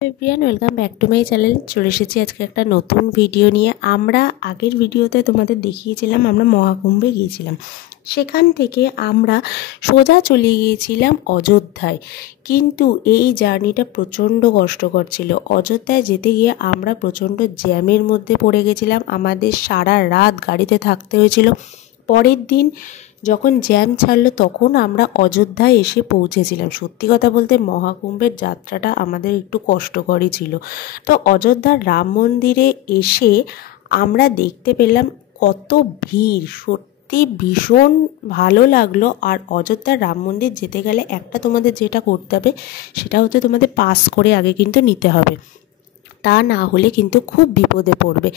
Everyone welcome back to my channel. চলে এসেছি আজকে একটা নতুন ভিডিও নিয়ে। আমরা আগের ভিডিওতে তোমাদের দেখিয়েছিলাম আমরা মহাকুম্ভে গিয়েছিলাম, সেখান থেকে আমরা সোজা চলে গিয়েছিলাম অযোধ্যায়। কিন্তু এই জার্নিটা প্রচণ্ড কষ্টকর ছিল। অযোধ্যায় যেতে গিয়ে আমরা প্রচণ্ড জ্যামের মধ্যে পড়ে গেছিলাম, আমাদের সারা রাত গাড়িতে থাকতে হয়েছিল। পরের দিন যখন জ্যাম ছাড়লো তখন আমরা অযোধ্যায় এসে পৌঁছেছিলাম। সত্যি কথা বলতে মহাকুম্ভের যাত্রাটা আমাদের একটু কষ্টকরই ছিল। তো অযোধ্যার রাম মন্দিরে এসে আমরা দেখতে পেলাম কত ভিড়, সত্যি ভীষণ ভালো লাগলো। আর অযোধ্যার রাম মন্দির যেতে গেলে একটা তোমাদের যেটা করতে হবে সেটা হচ্ছে তোমাদের পাস করে আগে কিন্তু নিতে হবে, তা না হলে কিন্তু খুব বিপদে পড়বে।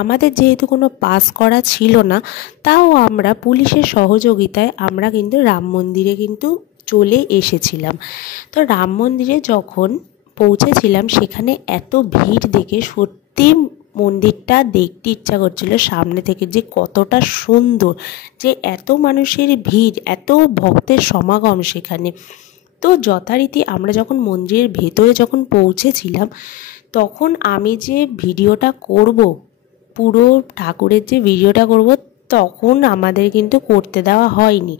আমাদের যেহেতু কোনো পাস করা ছিল না, তাও আমরা পুলিশের সহযোগিতায় আমরা কিন্তু রাম মন্দিরে কিন্তু চলে এসেছিলাম। তো রাম মন্দিরে যখন পৌঁছেছিলাম সেখানে এত ভিড় দেখে সত্যি মন্দিরটা দেখতে ইচ্ছা করছিল সামনে থেকে, যে কতটা সুন্দর, যে এত মানুষের ভিড়, এত ভক্তের সমাগম সেখানে। তো যথারীতি আমরা যখন মন্দিরের ভেতরে যখন পৌঁছেছিলাম তখন আমি যে ভিডিওটা করব, পুরো ঠাকুরের যে ভিডিওটা করব, তখন আমাদের কিন্তু করতে দেওয়া হয়নি।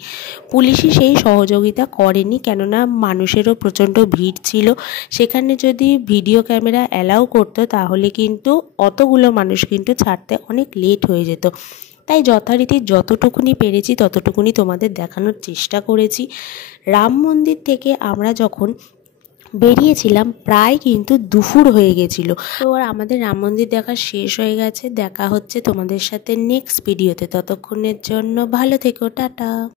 পুলিশই সেই সহযোগিতা করেনি, কেননা মানুষেরও প্রচণ্ড ভিড় ছিল। সেখানে যদি ভিডিও ক্যামেরা অ্যালাউ করতো তাহলে কিন্তু অতগুলো মানুষ কিন্তু ছাড়তে অনেক লেট হয়ে যেত। তাই যথারীতি যতটুকুনি পেরেছি ততটুকুনি তোমাদের দেখানোর চেষ্টা করেছি। রাম মন্দির থেকে আমরা যখন বেরিয়েছিলাম প্রায় কিন্তু দুপুর হয়ে গেছিলো। তো আর আমাদের রাম মন্দির দেখা শেষ হয়ে গেছে। দেখা হচ্ছে তোমাদের সাথে নেক্সট ভিডিওতে। ততক্ষণের জন্য ভালো থেকো, টাটা।